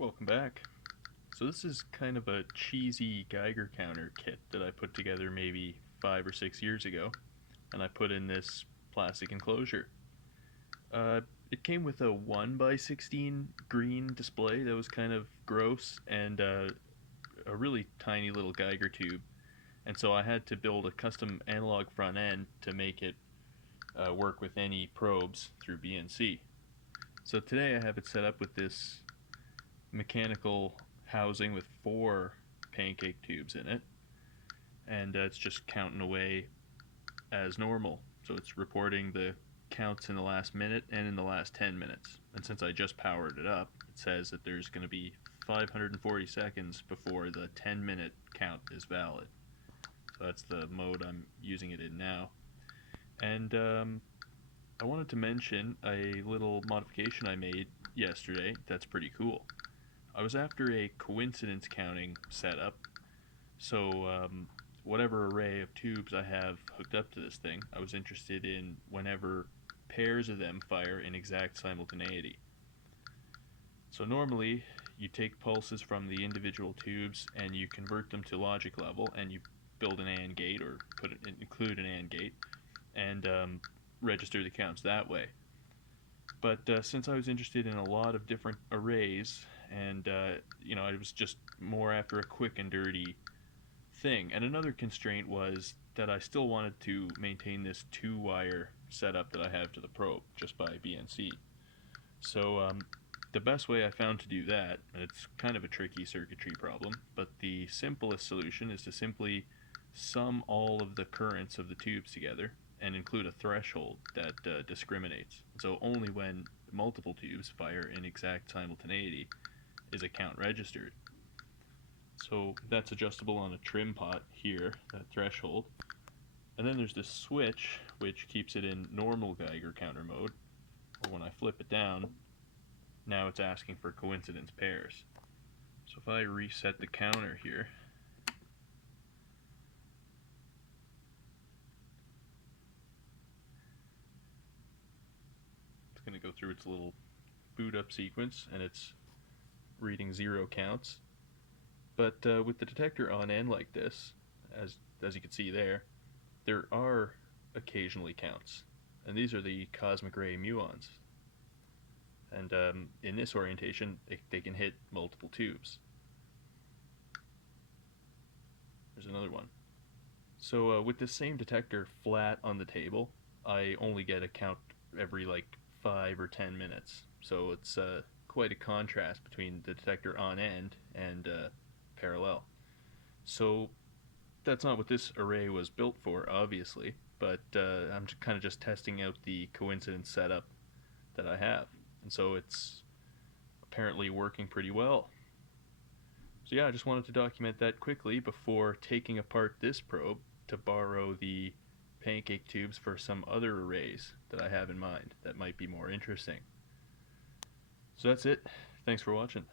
Welcome back. So this is kind of a cheesy Geiger counter kit that I put together maybe 5 or 6 years ago, and I put in this plastic enclosure. It came with a 1 by 16 green display that was kind of gross, and a really tiny little Geiger tube, and so I had to build a custom analog front end to make it work with any probes through BNC. So today I have it set up with this mechanical housing with 4 pancake tubes in it, and it's just counting away as normal. So it's reporting the counts in the last minute and in the last 10 minutes. And since I just powered it up, it says that there's going to be 540 seconds before the 10-minute count is valid. So that's the mode I'm using it in now. And I wanted to mention a little modification I made yesterday that's pretty cool. I was after a coincidence counting setup, so whatever array of tubes I have hooked up to this thing, I was interested in whenever pairs of them fire in exact simultaneity. So normally you take pulses from the individual tubes and you convert them to logic level, and you build an AND gate or include an AND gate and register the counts that way. But since I was interested in a lot of different arrays, and I was just more after a quick and dirty thing. And another constraint was that I still wanted to maintain this 2-wire setup that I have to the probe just by BNC. So the best way I found to do that, and it's kind of a tricky circuitry problem, but the simplest solution is to simply sum all of the currents of the tubes together and include a threshold that discriminates. So only when multiple tubes fire in exact simultaneity is a count registered. So that's adjustable on a trim pot here, that threshold. And then there's this switch which keeps it in normal Geiger counter mode. Or when I flip it down, now it's asking for coincidence pairs. So if I reset the counter here, it's going to go through its little boot up sequence, and it's reading 0 counts. But with the detector on end like this, as you can see there are occasionally counts, and these are the cosmic ray muons. And in this orientation, they can hit multiple tubes. There's another one. So with this same detector flat on the table, I only get a count every like 5 or 10 minutes. So it's quite a contrast between the detector on end and parallel. So that's not what this array was built for, obviously, but I'm kind of just testing out the coincidence setup that I have, and so it's apparently working pretty well. So yeah, I just wanted to document that quickly before taking apart this probe to borrow the pancake tubes for some other arrays that I have in mind that might be more interesting. So that's it. Thanks for watching.